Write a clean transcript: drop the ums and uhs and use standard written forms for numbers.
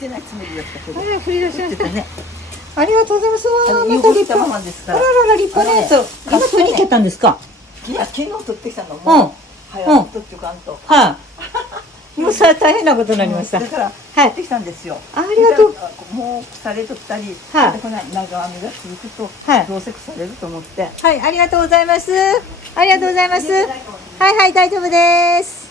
出ないつもりだったけど。振り出しましたね。ありがとうございます。また汚した立派。ままですから。あららら、立派なやつを。今取りに行けたんですか？いや、昨日取ってきたのうん。も。早く取っておかんと。はい。もうそれは大変なことになりました。だから、は取っい。てきたんですよ。ありがとう。もう腐れとったり、はいこの長編みが続くと、はいどうせ腐れると思って。はい、ありがとうございます。ありがとうございます。はいはい、大丈夫です。